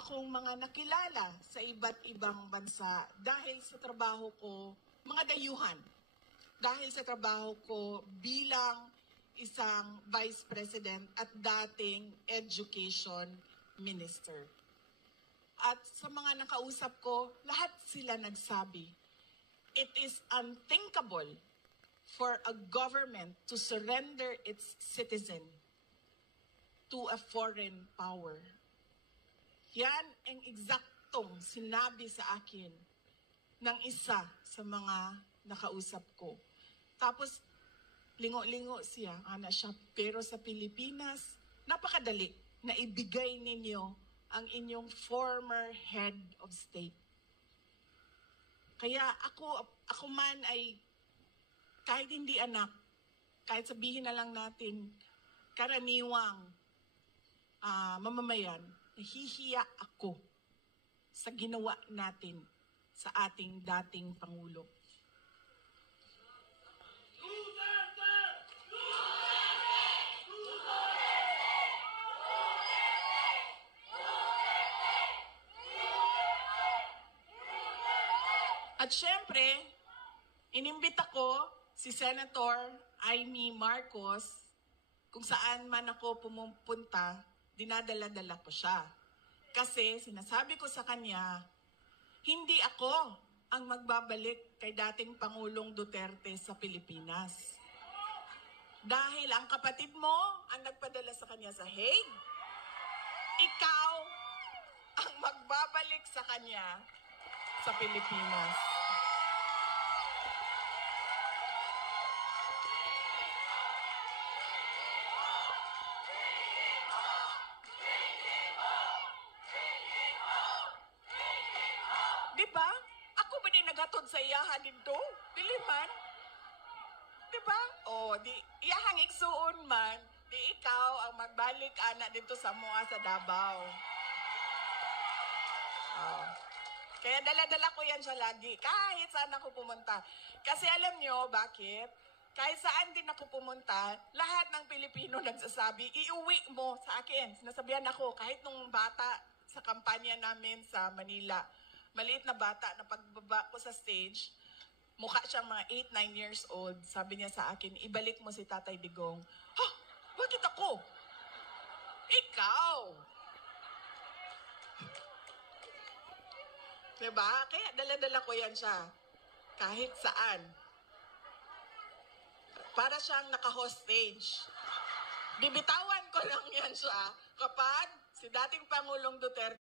akong mga nakilala sa iba't ibang bansa dahil sa trabaho ko, mga dayuhan. Dahil sa trabaho ko bilang isang Vice President at dating Education Minister. At sa mga nakausap ko, lahat sila nagsabi, it is unthinkable for a government to surrender its citizen to a foreign power. Yan ang eksaktong sinabi sa akin ng isa sa mga nakausap ko. Tapos, lingo-lingo siya, siya. Pero sa Pilipinas, napakadali na ibigay ninyo ang inyong former head of state. Kaya ako man ay, kahit hindi anak, kahit sabihin na lang natin, karaniwang mamamayan, nahihiya ako sa ginawa natin sa ating dating Pangulo. At syempre, inimbita ko si Senator Amy Marcos kung saan man ako pumupunta, dinadala-dala ko siya. Kasi sinasabi ko sa kanya, hindi ako ang magbabalik kay dating Pangulong Duterte sa Pilipinas. Dahil ang kapatid mo ang nagpadala sa kanya sa Hague, ikaw ang magbabalik sa kanya sa Pilipinas. Diba? Ako ba din nagatod sa iyahan dito? Dili man? Diba? O, di iyahang igsuon man, di ikaw ang magbalik ana dito sa mua sa Davao. Oh. Kaya dala-dala ko yan siya lagi, kahit saan ako pumunta. Kasi alam nyo, bakit? Kahit saan din ako pumunta, lahat ng Pilipino nagsasabi, iuwi mo sa akin. Sinasabihan ako, kahit nung bata sa kampanya namin sa Manila, maliit na bata na pagbaba ko sa stage, mukha siyang mga 8-9 years old. Sabi niya sa akin, ibalik mo si Tatay Digong. Ha? Bakit ako? Ikaw! Diba? Kaya dala-dala ko yan siya. Kahit saan. Para siyang naka-hostage. Bibitawan ko lang yan siya kapag si dating Pangulong Duterte